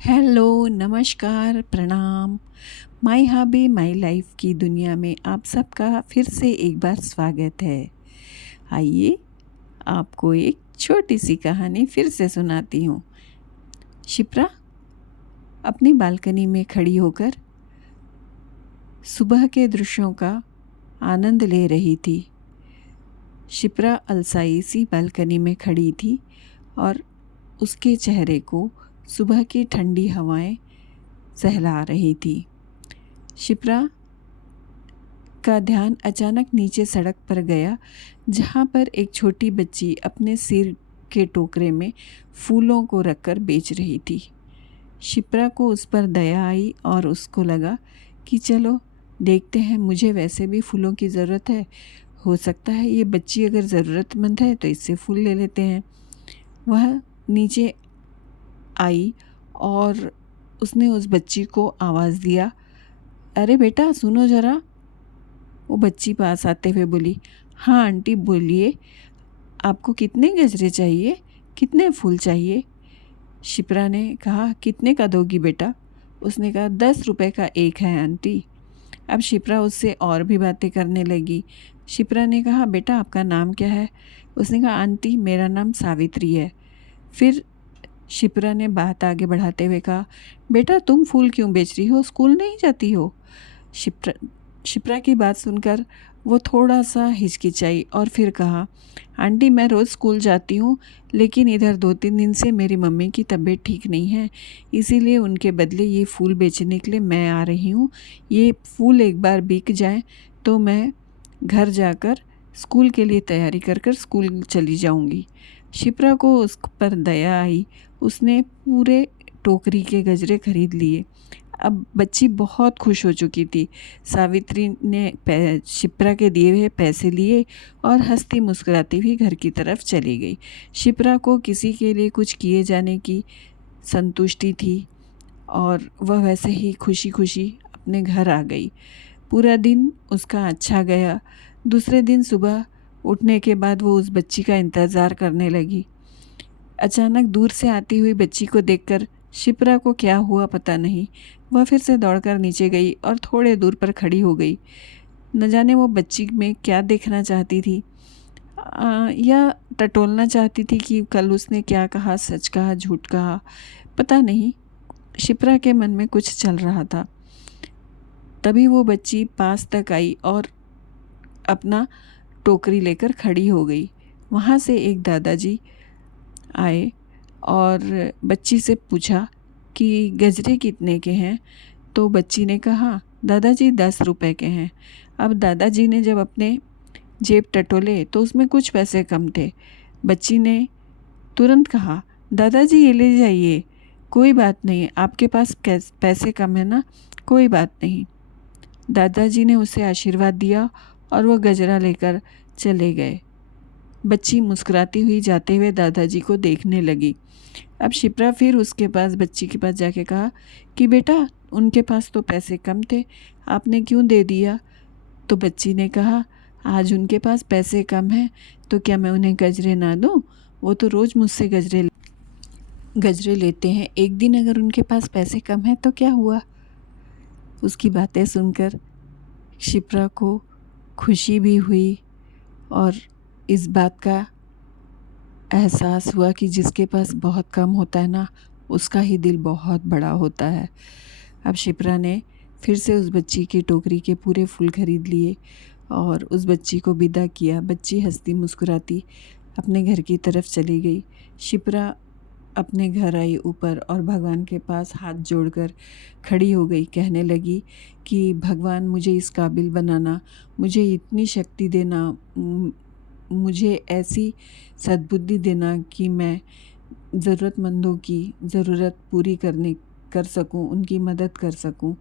Hello, नमस्कार, प्रणाम। My hobby my life की दुनिया में आप सबका फिर से एक बार स्वागत है। आइए, आपको एक छोटी सी कहानी फिर से सुनाती हूँ। शिप्रा अपनी बालकनी में खड़ी होकर सुबह के दृश्यों का आनंद ले रही थी। शिप्रा अलसाई सी बालकनी में खड़ी थी और उसके चेहरे को सुबह की ठंडी हवाएं सहला रही थी। शिप्रा का ध्यान अचानक नीचे सड़क पर गया, जहाँ पर एक छोटी बच्ची अपने सिर के टोकरे में फूलों को रखकर बेच रही थी। शिप्रा को उस पर दया आई और उसको लगा कि चलो देखते हैं, मुझे वैसे भी फूलों की ज़रूरत है, हो सकता है ये बच्ची अगर ज़रूरतमंद है तो इससे फूल ले लेते हैं। वह नीचे आई और उसने उस बच्ची को आवाज़ दिया, अरे बेटा सुनो ज़रा। वो बच्ची पास आते हुए बोली, हाँ आंटी बोलिए, आपको कितने गजरे चाहिए, कितने फूल चाहिए? शिप्रा ने कहा, कितने का दोगी बेटा? उसने कहा, 10 रुपए का एक है आंटी। अब शिप्रा उससे और भी बातें करने लगी। शिप्रा ने कहा, बेटा आपका नाम क्या है? उसने कहा, आंटी मेरा नाम सावित्री है। फिर शिप्रा ने बात आगे बढ़ाते हुए कहा, बेटा तुम फूल क्यों बेच रही हो, स्कूल नहीं जाती हो? शिप्रा की बात सुनकर वो थोड़ा सा हिचकिचाई और फिर कहा, आंटी मैं रोज़ स्कूल जाती हूँ, लेकिन इधर 2-3 दिन से मेरी मम्मी की तबीयत ठीक नहीं है, इसीलिए उनके बदले ये फूल बेचने के लिए मैं आ रही हूँ। ये फूल एक बार बिक जाए तो मैं घर जाकर स्कूल के लिए तैयारी कर कर स्कूल चली जाऊँगी। शिप्रा को उस पर दया आई। उसने पूरे टोकरी के गजरे खरीद लिए। अब बच्ची बहुत खुश हो चुकी थी। सावित्री ने शिप्रा के दिए हुए पैसे लिए और हंसती मुस्कुराती हुई घर की तरफ चली गई। शिप्रा को किसी के लिए कुछ किए जाने की संतुष्टि थी और वह वैसे ही खुशी खुशी अपने घर आ गई। पूरा दिन उसका अच्छा गया। दूसरे दिन सुबह उठने के बाद वो उस बच्ची का इंतज़ार करने लगी। अचानक दूर से आती हुई बच्ची को देखकर शिप्रा को क्या हुआ पता नहीं, वह फिर से दौड़कर नीचे गई और थोड़े दूर पर खड़ी हो गई। न जाने वो बच्ची में क्या देखना चाहती थी, या टटोलना चाहती थी कि कल उसने क्या कहा, सच कहा झूठ कहा, पता नहीं। शिप्रा के मन में कुछ चल रहा था। तभी वो बच्ची पास तक आई और अपना टोकरी लेकर खड़ी हो गई। वहाँ से एक दादाजी आए और बच्ची से पूछा कि गजरे कितने के हैं? तो बच्ची ने कहा, दादाजी 10 रुपए के हैं। अब दादाजी ने जब अपने जेब टटोले तो उसमें कुछ पैसे कम थे। बच्ची ने तुरंत कहा, दादाजी ये ले जाइए, कोई बात नहीं, आपके पास पैसे कम है ना, कोई बात नहीं। दादाजी ने उसे आशीर्वाद दिया और वह गजरा लेकर चले गए। बच्ची मुस्कुराती हुई जाते हुए दादाजी को देखने लगी। अब शिप्रा फिर उसके पास बच्ची के पास जाके कहा कि बेटा उनके पास तो पैसे कम थे, आपने क्यों दे दिया? तो बच्ची ने कहा, आज उनके पास पैसे कम हैं तो क्या मैं उन्हें गजरे ना दूं? वो तो रोज़ मुझसे गजरे लेते हैं, एक दिन अगर उनके पास पैसे कम हैं तो क्या हुआ? उसकी बातें सुनकर शिप्रा को खुशी भी हुई और इस बात का एहसास हुआ कि जिसके पास बहुत कम होता है ना, उसका ही दिल बहुत बड़ा होता है। अब शिप्रा ने फिर से उस बच्ची की टोकरी के पूरे फूल खरीद लिए और उस बच्ची को विदा किया। बच्ची हंसती मुस्कुराती अपने घर की तरफ चली गई। शिप्रा अपने घर आई ऊपर और भगवान के पास हाथ जोड़कर खड़ी हो गई। कहने लगी कि भगवान मुझे इस काबिल बनाना, मुझे इतनी शक्ति देना, मुझे ऐसी सद्बुद्धि देना कि मैं ज़रूरतमंदों की ज़रूरत पूरी कर सकूं, उनकी मदद कर सकूं।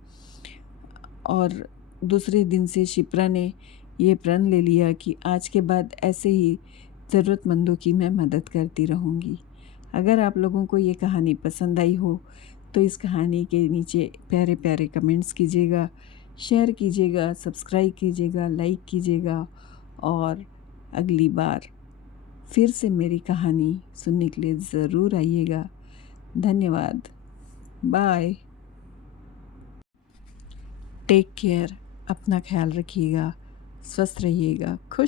और दूसरे दिन से शिप्रा ने ये प्रण ले लिया कि आज के बाद ऐसे ही ज़रूरतमंदों की मैं मदद करती रहूँगी। अगर आप लोगों को ये कहानी पसंद आई हो तो इस कहानी के नीचे प्यारे प्यारे कमेंट्स कीजिएगा, शेयर कीजिएगा, सब्सक्राइब कीजिएगा, लाइक कीजिएगा और अगली बार फिर से मेरी कहानी सुनने के लिए ज़रूर आइएगा। धन्यवाद। बाय। Take care. अपना ख्याल रखिएगा, स्वस्थ रहिएगा, खुश